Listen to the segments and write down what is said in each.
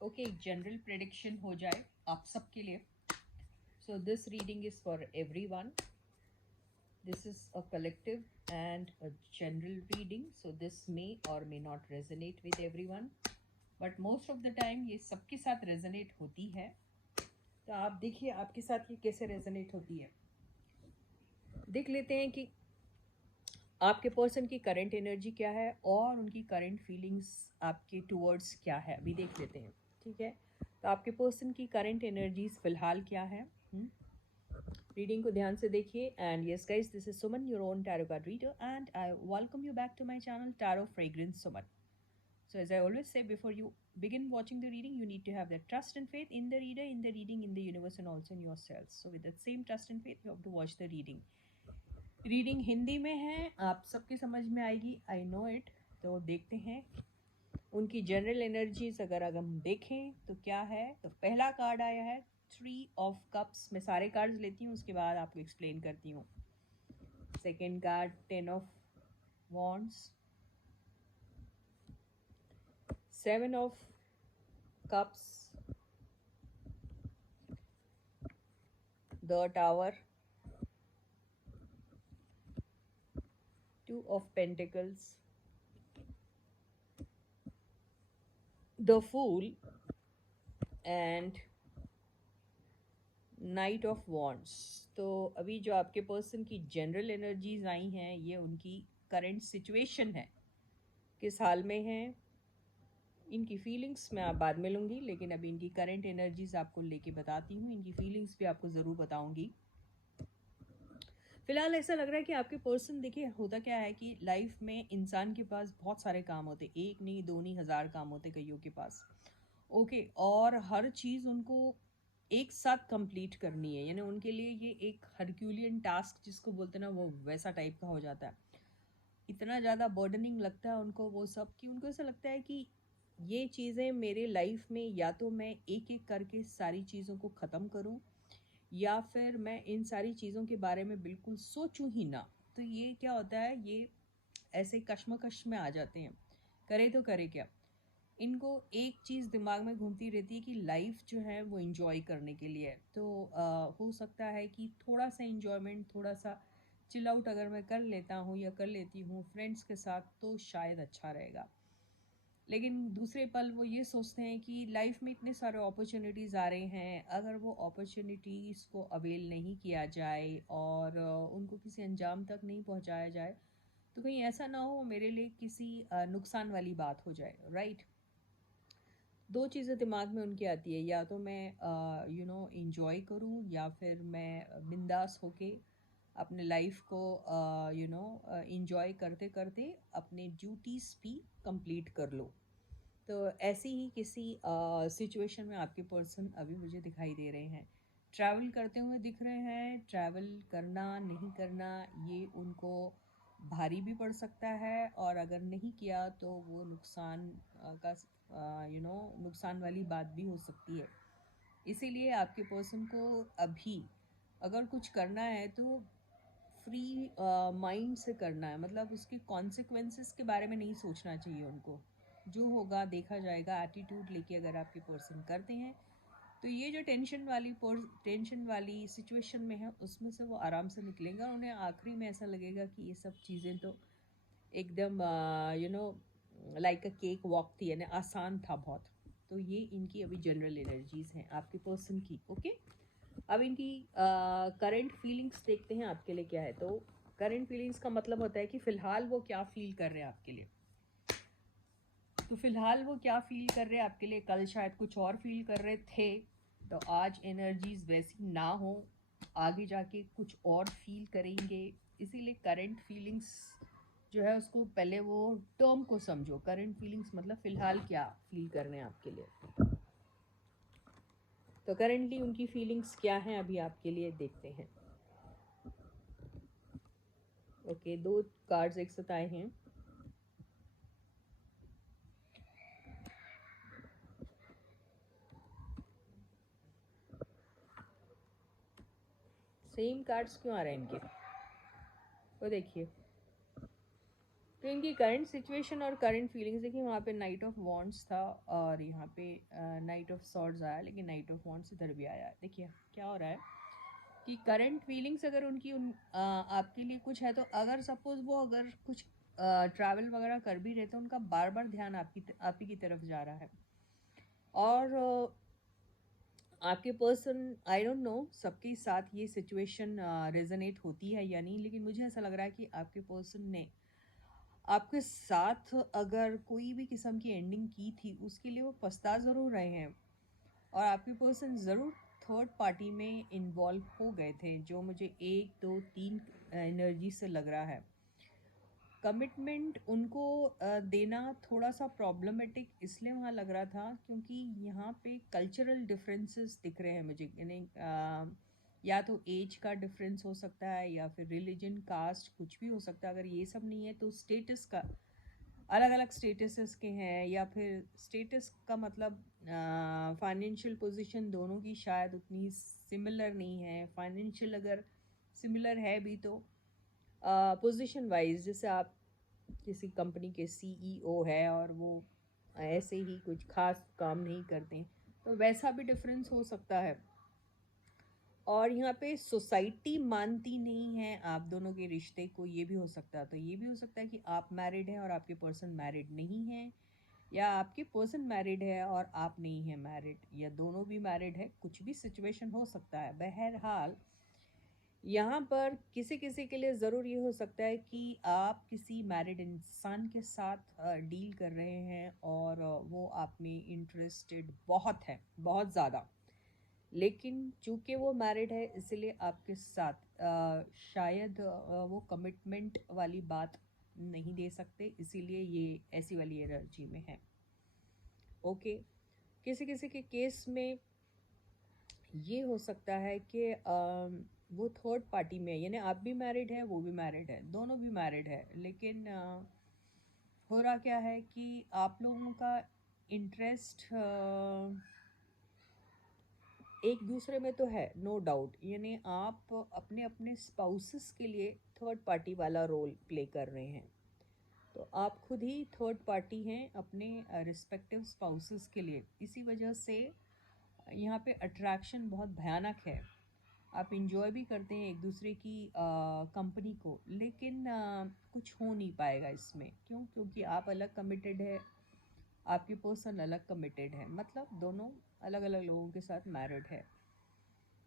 Okay, general prediction हो जाए आप सबके लिए. So this reading is for everyone. This is a collective and a general reading, so this may or may not resonate with everyone, but most of the time ये सबके साथ resonate होती है. तो आप देखिए आपके साथ ये कैसे resonate होती है. देख लेते हैं कि आपके पर्सन की करंट एनर्जी क्या है और उनकी करंट फीलिंग्स आपके टूवर्ड्स क्या है. अभी देख लेते हैं, ठीक है. तो आपके पर्सन की करंट एनर्जीज फिलहाल क्या है. रीडिंग को ध्यान से देखिए. And yes guys, this is Suman, your own tarot card reader, and I welcome you back to my channel tarot fragrance Suman. So as I always say, before you begin watching the reading, you need to have that trust and faith in the reader, in the reading, in the universe, and also in yourselves. So with that same trust and faith, you have to watch the reading. Reading Hindi में है, आप सबके समझ में आएगी, I know it. तो देखते हैं उनकी जनरल एनर्जीज. अगर हम देखें तो क्या है. तो पहला कार्ड आया है 3 ऑफ कप्स. मैं सारे कार्ड्स लेती हूँ, उसके बाद आपको एक्सप्लेन करती हूँ. Second card 10 of wands, 7 of cups, the tower, 2 of pentacles, the fool and knight of wands. तो अभी जो आपके पर्सन की जनरल एनर्जीज आई हैं, ये उनकी करंट सिचुएशन है, किस हाल में है. इनकी फीलिंग्स मैं आप बाद में लूँगी, लेकिन अभी इनकी करंट एनर्जीज आपको लेके बताती हूँ. इनकी फीलिंग्स भी आपको ज़रूर बताऊँगी. फिलहाल ऐसा लग रहा है कि आपके पर्सन, देखिए होता क्या है कि लाइफ में इंसान के पास बहुत सारे काम होते, एक नहीं दो नहीं 1000 काम होते कईयों के पास. ओके, और हर चीज़ उनको एक साथ कंप्लीट करनी है, यानी उनके लिए ये एक हरक्यूलियन टास्क जिसको बोलते हैं ना, वो वैसा टाइप का हो जाता है. इतना ज़्यादा बर्डनिंग लगता है उनको वो सब, कि उनको ऐसा लगता है कि ये चीज़ें मेरे लाइफ में, या तो मैं एक एक करके सारी चीज़ों को ख़त्म करूं, या फिर मैं इन सारी चीज़ों के बारे में बिल्कुल सोचूं ही ना. तो ये क्या होता है, ये ऐसे कश्मकश में आ जाते हैं. करे तो करे क्या. इनको एक चीज़ दिमाग में घूमती रहती है कि लाइफ जो है वो इन्जॉय करने के लिए है. तो हो सकता है कि थोड़ा सा इन्जॉयमेंट, थोड़ा सा चिल आउट अगर मैं कर लेता हूँ या कर लेती हूँ फ्रेंड्स के साथ, तो शायद अच्छा रहेगा. लेकिन दूसरे पल वो ये सोचते हैं कि लाइफ में इतने सारे अपॉर्चुनिटीज़ आ रहे हैं, अगर वो अपॉर्चुनिटीज़ को अवेल नहीं किया जाए और उनको किसी अंजाम तक नहीं पहुंचाया जाए, तो कहीं ऐसा ना हो मेरे लिए किसी नुकसान वाली बात हो जाए. राइट. दो चीज़ें दिमाग में उनकी आती है, या तो मैं इंजॉय करूं, या फिर मैं बिंदास होके अपने लाइफ को इंजॉय करते करते अपने ड्यूटीज़ भी कंप्लीट कर लो. तो ऐसी ही किसी सिचुएशन में आपके पर्सन अभी मुझे दिखाई दे रहे हैं. ट्रैवल करते हुए दिख रहे हैं. ट्रैवल करना नहीं करना ये उनको भारी भी पड़ सकता है, और अगर नहीं किया तो वो नुकसान का नुकसान वाली बात भी हो सकती है. इसीलिए आपके पर्सन को अभी अगर कुछ करना है तो फ्री माइंड से करना है. मतलब उसके कॉन्सिक्वेंसेस के बारे में नहीं सोचना चाहिए उनको. जो होगा देखा जाएगा एटीट्यूड लेके अगर आपके पर्सन करते हैं, तो ये जो टेंशन वाली सिचुएशन में है उसमें से वो आराम से निकलेंगे, और उन्हें आखिरी में ऐसा लगेगा कि ये सब चीज़ें तो एकदम लाइक अ केक वॉक थी, यानी आसान था बहुत. तो ये इनकी अभी जनरल एनर्जीज हैं आपके पर्सन की. ओके, अब इनकी करंट फीलिंग्स देखते हैं आपके लिए क्या है. तो करंट फीलिंग्स का मतलब होता है कि फ़िलहाल वो क्या फील कर रहे हैं आपके लिए. तो फिलहाल वो क्या फील कर रहे हैं आपके लिए, कल शायद कुछ और फील कर रहे थे, तो आज एनर्जीज वैसी ना हो, आगे जाके कुछ और फील करेंगे. इसीलिए करंट फीलिंग्स जो है उसको पहले वो टर्म को समझो. करंट फीलिंग्स मतलब फिलहाल क्या फील कर रहे हैं आपके लिए. तो करेंटली उनकी फीलिंग्स क्या हैं अभी आपके लिए, देखते हैं. ओके, 2 कार्ड्स एक साथ आए हैं. सेम कार्ड्स क्यों आ रहे हैं इनके, वो देखिए. तो इनकी करंट सिचुएशन और करंट फीलिंग्स, देखिए वहाँ पे नाइट ऑफ वॉन्ड्स था और यहाँ पे नाइट ऑफ सॉर्ड्स आया, लेकिन नाइट ऑफ वॉन्ड्स इधर भी आया। देखिए क्या हो रहा है कि करंट फीलिंग्स अगर उनकी आपके लिए कुछ है, तो अगर सपोज वो अगर कुछ ट्रैवल वगैरह कर भी रहे तो उनका बार बार ध्यान आप ही की तरफ जा रहा है। और आपके पर्सन, आई डोंट नो सबके साथ ये सिचुएशन रेजोनेट होती है या नहीं, लेकिन मुझे ऐसा लग रहा है कि आपके पर्सन ने आपके साथ अगर कोई भी किस्म की एंडिंग की थी उसके लिए वो पछता ज़रूर रहे हैं, और आपके पर्सन ज़रूर थर्ड पार्टी में इन्वॉल्व हो गए थे, जो मुझे 1 2 3 एनर्जी से लग रहा है। कमिटमेंट उनको देना थोड़ा सा प्रॉब्लमेटिक इसलिए वहाँ लग रहा था क्योंकि यहाँ पे कल्चरल डिफरेंसेस दिख रहे हैं मुझे, यानी या तो एज का डिफरेंस हो सकता है या फिर रिलीजन, कास्ट, कुछ भी हो सकता है। अगर ये सब नहीं है तो स्टेटस का, अलग अलग स्टेटसेस के हैं, या फिर स्टेटस का मतलब फाइनेंशियल पोजीशन दोनों की शायद उतनी सिमिलर नहीं है। फाइनेंशियल अगर सिमिलर है भी तो पोजीशन वाइज, जैसे आप किसी कंपनी के सीईओ है और वो ऐसे ही कुछ खास काम नहीं करते, तो वैसा भी डिफरेंस हो सकता है। और यहाँ पे सोसाइटी मानती नहीं है आप दोनों के रिश्ते को, ये भी हो सकता है। तो ये भी हो सकता है कि आप मैरिड हैं और आपके पर्सन मैरिड नहीं है, या आपके पर्सन मैरिड है और आप नहीं हैं मैरिड, या दोनों भी मैरिड है, कुछ भी सिचुएशन हो सकता है। बहरहाल यहाँ पर किसी किसी के लिए ज़रूर ये हो सकता है कि आप किसी मैरिड इंसान के साथ डील कर रहे हैं और वो आप में इंटरेस्टेड बहुत है, बहुत ज़्यादा, लेकिन चूंकि वो मैरिड है इसलिए आपके साथ शायद वो कमिटमेंट वाली बात नहीं दे सकते, इसीलिए ये ऐसी वाली एनर्जी में है। ओके, किसी किसी के केस में ये हो सकता है कि वो थर्ड पार्टी में, यानी आप भी मैरिड है, वो भी मैरिड है, दोनों भी मैरिड है, लेकिन हो रहा क्या है कि आप लोगों का इंटरेस्ट एक दूसरे में तो है, नो डाउट, यानी आप अपने अपने स्पाउसेस के लिए थर्ड पार्टी वाला रोल प्ले कर रहे हैं। तो आप खुद ही थर्ड पार्टी हैं अपने रिस्पेक्टिव स्पाउसेस के लिए, इसी वजह से यहाँ पे अट्रैक्शन बहुत भयानक है। आप इंजॉय भी करते हैं एक दूसरे की कंपनी को, लेकिन कुछ हो नहीं पाएगा इसमें। क्यों? क्योंकि आप अलग कमिटेड है, आपके पर्सन अलग कमिटेड है, मतलब दोनों अलग अलग लोगों के साथ मैरिड है।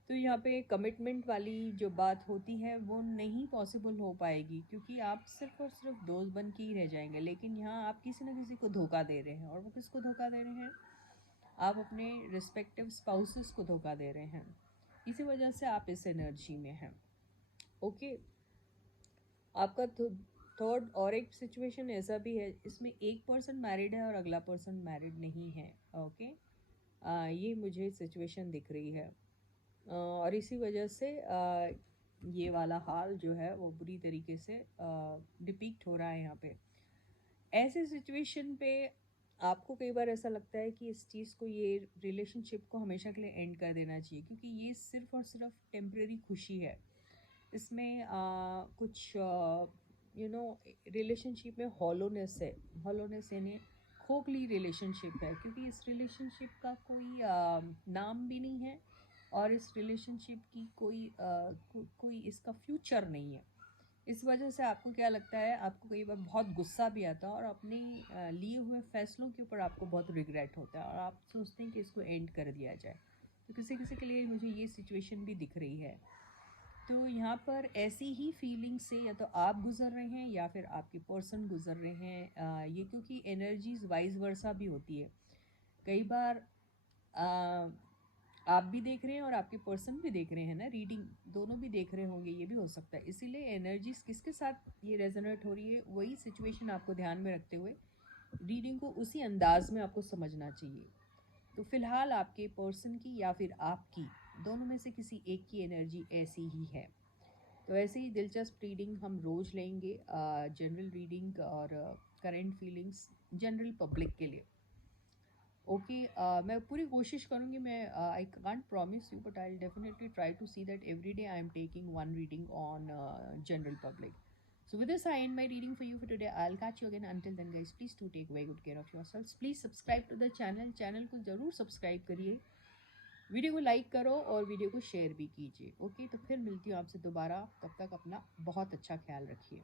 तो यहाँ पे कमिटमेंट वाली जो बात होती है वो नहीं पॉसिबल हो पाएगी, क्योंकि आप सिर्फ और सिर्फ दोस्त बन के ही रह जाएंगे। लेकिन यहाँ आप किसी न किसी को धोखा दे रहे हैं, और वो किसको धोखा दे रहे हैं? आप अपने रिस्पेक्टिव स्पाउसेस को धोखा दे रहे हैं, इसी वजह से आप इस एनर्जी में हैं। ओके, आपका थर्ड और एक सिचुएशन ऐसा भी है, इसमें एक पर्सन मैरिड है और अगला पर्सन मैरिड नहीं है। ओके, ये मुझे सिचुएशन दिख रही है, और इसी वजह से ये वाला हाल जो है वो बुरी तरीके से डिपिक्ट हो रहा है यहाँ पे। ऐसे सिचुएशन पे आपको कई बार ऐसा लगता है कि इस चीज़ को, ये रिलेशनशिप को हमेशा के लिए एंड कर देना चाहिए, क्योंकि ये सिर्फ और सिर्फ टेम्प्रेरी खुशी है। इसमें कुछ रिलेशनशिप में हॉलोनेस है, हॉलोनेस यानी खोखली रिलेशनशिप है, क्योंकि इस रिलेशनशिप का कोई नाम भी नहीं है, और इस रिलेशनशिप की कोई इसका फ्यूचर नहीं है। इस वजह से आपको क्या लगता है, आपको कई बार बहुत गुस्सा भी आता है, और अपने लिए हुए फैसलों के ऊपर आपको बहुत रिग्रेट होता है, और आप सोचते हैं कि इसको एंड कर दिया जाए। तो किसी किसी के लिए मुझे ये सिचुएशन भी दिख रही है। तो यहाँ पर ऐसी ही फीलिंग से या तो आप गुजर रहे हैं या फिर आपके पर्सन गुजर रहे हैं। ये क्योंकि एनर्जीज वाइज वर्सा भी होती है, कई बार आप भी देख रहे हैं और आपके पर्सन भी देख रहे हैं ना, रीडिंग दोनों भी देख रहे होंगे, ये भी हो सकता है। इसीलिए एनर्जीज किसके साथ ये रेजोनेट हो रही है, वही सिचुएशन आपको ध्यान में रखते हुए रीडिंग को उसी अंदाज में आपको समझना चाहिए। तो फिलहाल आपके पर्सन की या फिर आपकी, दोनों में से किसी एक की एनर्जी ऐसी ही है। तो ऐसे ही दिलचस्प रीडिंग हम रोज़ लेंगे, जनरल रीडिंग और करंट फीलिंग्स जनरल पब्लिक के लिए। ओके, मैं पूरी कोशिश करूँगी, मैं I can't promise you but I definitely try to see that every day I am taking one reading on general public. So with this, I end my reading for you for today. I'll catch you again. Until then, guys, please do take very good care of yourselves. Please subscribe to the channel. Channel को ज़रूर subscribe करिए, video को like करो और video को share भी कीजिए। Okay, तो फिर मिलती हूँ आपसे दोबारा। तब तक अपना बहुत अच्छा ख्याल रखिए।